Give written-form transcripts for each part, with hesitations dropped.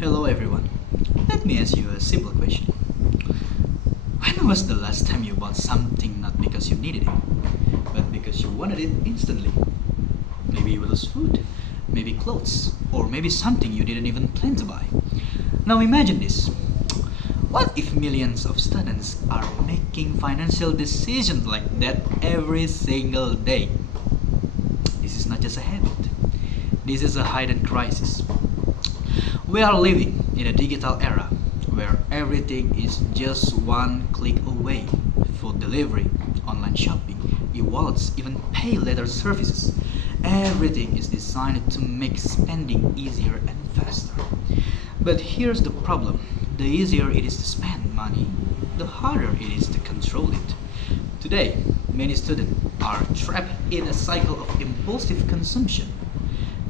Hello everyone. Let me ask you a simple question. When was the last time you bought something not because you needed it, but because you wanted it instantly? Maybe it was food, maybe clothes, or maybe something you didn't even plan to buy. Now imagine this. What if millions of students are making financial decisions like that every single day? This is not just a habit. This is a hidden crisis. We are living in a digital era where everything is just one click away. Food delivery, online shopping, e-wallets, even pay letter services. Everything is designed to make spending easier and faster. But here's the problem. The easier it is to spend money, the harder it is to control it. Today, many students are trapped in a cycle of impulsive consumption.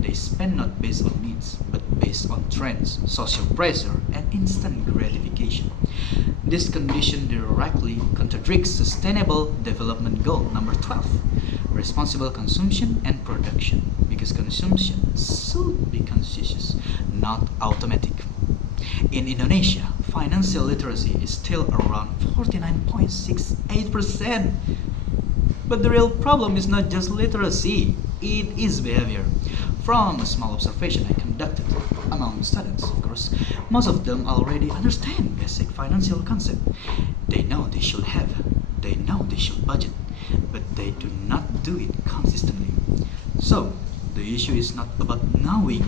They spend not based on needs, but based on trends, social pressure, and instant gratification. This condition directly contradicts Sustainable Development Goal number 12, responsible consumption and production, because consumption should be conscious, not automatic. In Indonesia, financial literacy is still around 49.68%. But the real problem is not just literacy, it is behavior. From a small observation I conducted among students, of course, most of them already understand basic financial concept. They know they should have, they know they should budget, but they do not do it consistently. So, the issue is not about knowing,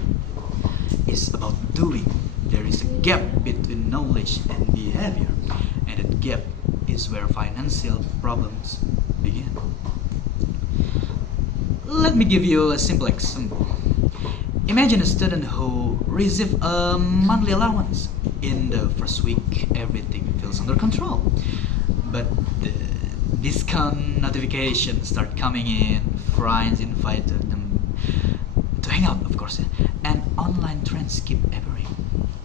it's about doing. There is a gap between knowledge and behavior, and that gap is where financial problems begin. Let me give you a simple example. Imagine a student who receives a monthly allowance. In the first week, everything feels under control. But the discount notifications start coming in, friends invite them to hang out, of course, and online trends keep appearing.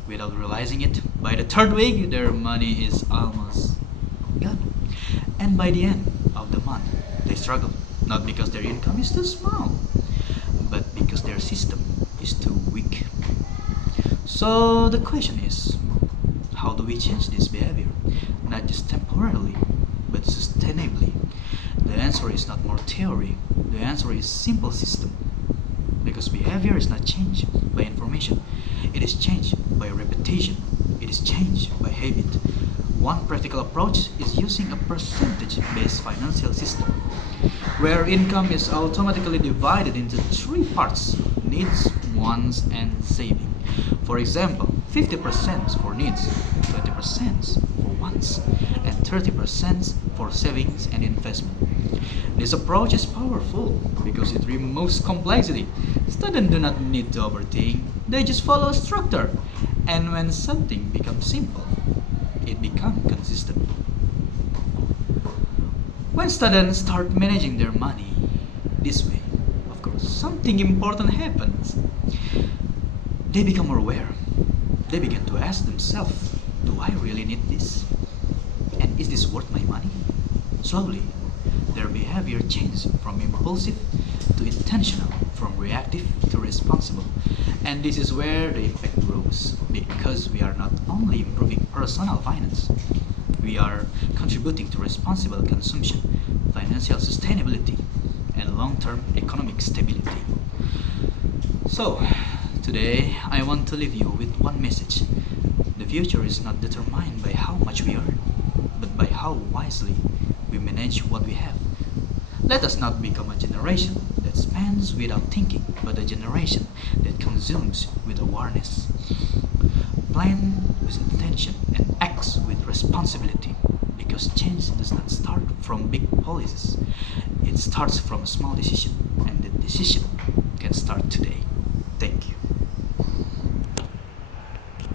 Without realizing it, by the third week, their money is almost gone. And by the end of the month, they struggle. Not because their income is too small, but because their system is too weak. So the question is, how do we change this behavior? Not just temporarily, but sustainably. The answer is not more theory. The answer is simple system. Because behavior is not changed by information. It is changed by repetition. It is changed by habit. One practical approach is using a percentage-based financial system, where income is automatically divided into three parts: needs, wants, and saving. For example, 50% for needs, 20% for wants, and 30% for savings and investment. This approach is powerful because it removes complexity. Students do not need to overthink, they just follow a structure. And when something becomes simple, it becomes consistent. When students start managing their money this way, of course, something important happens. They become more aware. They begin to ask themselves, do I really need this? And is this worth my money? Slowly, their behavior changes from impulsive to intentional, from reactive to responsible. And this is where the impact grows, because we are not only improving personal finance, we are contributing to responsible consumption, financial sustainability, and long-term economic stability. So, today I want to leave you with one message. The future is not determined by how much we earn, but by how wisely we manage what we have. Let us not become a generation that spends without thinking, but a generation that consumes with awareness. Plan with intention and acts with responsibility, because change does not start from big policies. It starts from a small decision, and the decision can start today. Thank you.